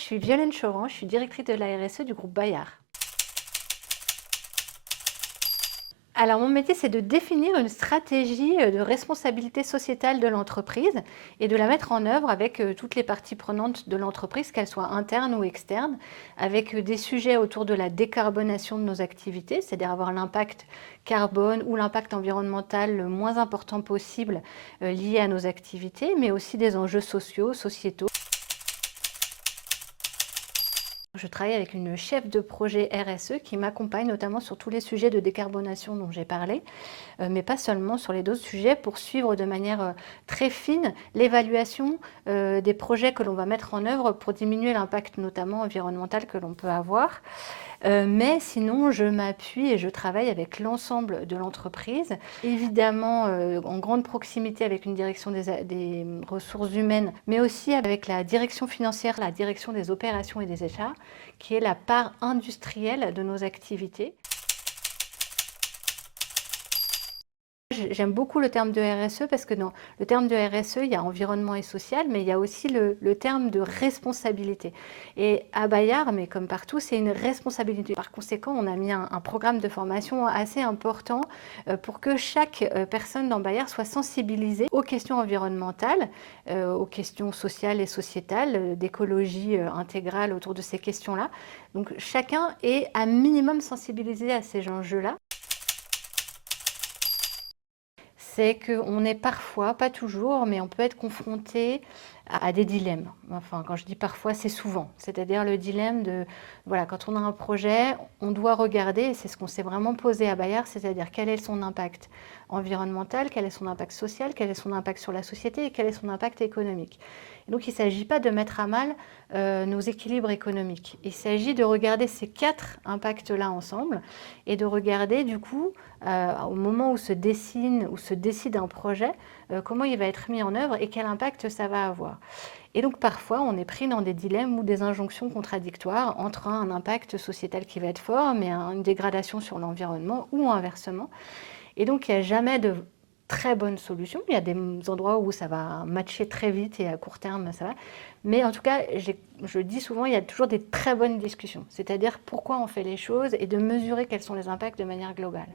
je suis Violaine Choran, je suis directrice de la RSE du groupe Bayard. Alors, mon métier, c'est de définir une stratégie de responsabilité sociétale de l'entreprise et de la mettre en œuvre avec toutes les parties prenantes de l'entreprise, qu'elles soient internes ou externes, avec des sujets autour de la décarbonation de nos activités, c'est-à-dire avoir l'impact carbone ou l'impact environnemental le moins important possible lié à nos activités, mais aussi des enjeux sociaux, sociétaux. Je travaille avec une chef de projet RSE qui m'accompagne notamment sur tous les sujets de décarbonation dont j'ai parlé, mais pas seulement sur les d'autres sujets, pour suivre de manière très fine l'évaluation des projets que l'on va mettre en œuvre pour diminuer l'impact notamment environnemental que l'on peut avoir. Mais sinon, je m'appuie et je travaille avec l'ensemble de l'entreprise, évidemment en grande proximité avec une direction des ressources humaines, mais aussi avec la direction financière, la direction des opérations et des achats, qui est la part industrielle de nos activités. J'aime beaucoup le terme de RSE parce que dans le terme de RSE, il y a environnement et social, mais il y a aussi le terme de responsabilité. Et à Bayard, mais comme partout, c'est une responsabilité. Par conséquent, on a mis un programme de formation assez important pour que chaque personne dans Bayard soit sensibilisée aux questions environnementales, aux questions sociales et sociétales, d'écologie intégrale autour de ces questions-là. Donc chacun est à minimum sensibilisé à ces enjeux-là. C'est qu'on est parfois, pas toujours, mais on peut être confronté à des dilemmes. Enfin, quand je dis parfois, c'est souvent. C'est-à-dire le dilemme de, voilà, quand on a un projet, on doit regarder, et c'est ce qu'on s'est vraiment posé à Bayard, c'est-à-dire quel est son impact environnemental, quel est son impact social, quel est son impact sur la société et quel est son impact économique. Et donc, il ne s'agit pas de mettre à mal nos équilibres économiques. Il s'agit de regarder ces 4 impacts-là ensemble et de regarder, du coup, au moment où se dessine ou se décide un projet, comment il va être mis en œuvre et quel impact ça va avoir. Et donc parfois, on est pris dans des dilemmes ou des injonctions contradictoires entre un impact sociétal qui va être fort, mais une dégradation sur l'environnement ou inversement. Et donc, il n'y a jamais de très bonne solution. Il y a des endroits où ça va matcher très vite et à court terme, ça va. Mais en tout cas, je dis souvent, il y a toujours des très bonnes discussions. C'est-à-dire pourquoi on fait les choses et de mesurer quels sont les impacts de manière globale.